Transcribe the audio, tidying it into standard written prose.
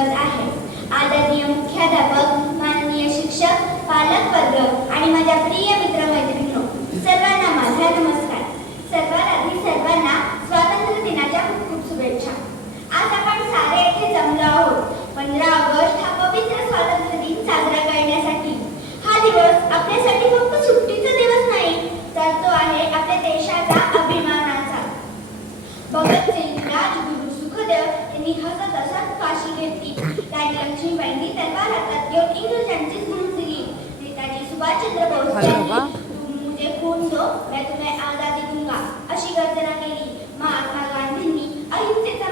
गरज आहे. आदरणीय मुख्याध्यापक, माननीय शिक्षक, पालक वर्ग आणि माझ्या प्रिय मित्रमैत्रिणींनो, सर्वांना माझा नमस्कार. सर्वात आधी सर्वांना स्वातंत्र्य दिनाच्या खूप खूप शुभेच्छा. आज आपण सारे येथे जमलो आहोत 15 ऑगस्ट हा पवित्र स्वातंत्र्य दिन साजरा करण्यासाठी. हा दिवस आपल्यासाठी फक्त सुट्टीचा दिवस नाही, तर तो आहे आपल्या देशाचा अभिमानाचा. भगतसिंग, राजगुरू, सुखदेव यांनी हसत हसत फाशी घेतली. राणी लक्ष्मीबाईंनी तलवार हातात घेऊन इंग्रजांची झुंज दिली. नेताजी सुभाषचंद्र बोस यांनी तुम मुझे खून दो मैं तुम्हें आजादी दूंगा अशी गर्जना केली. महात्मा गांधींनी अहिंसेचा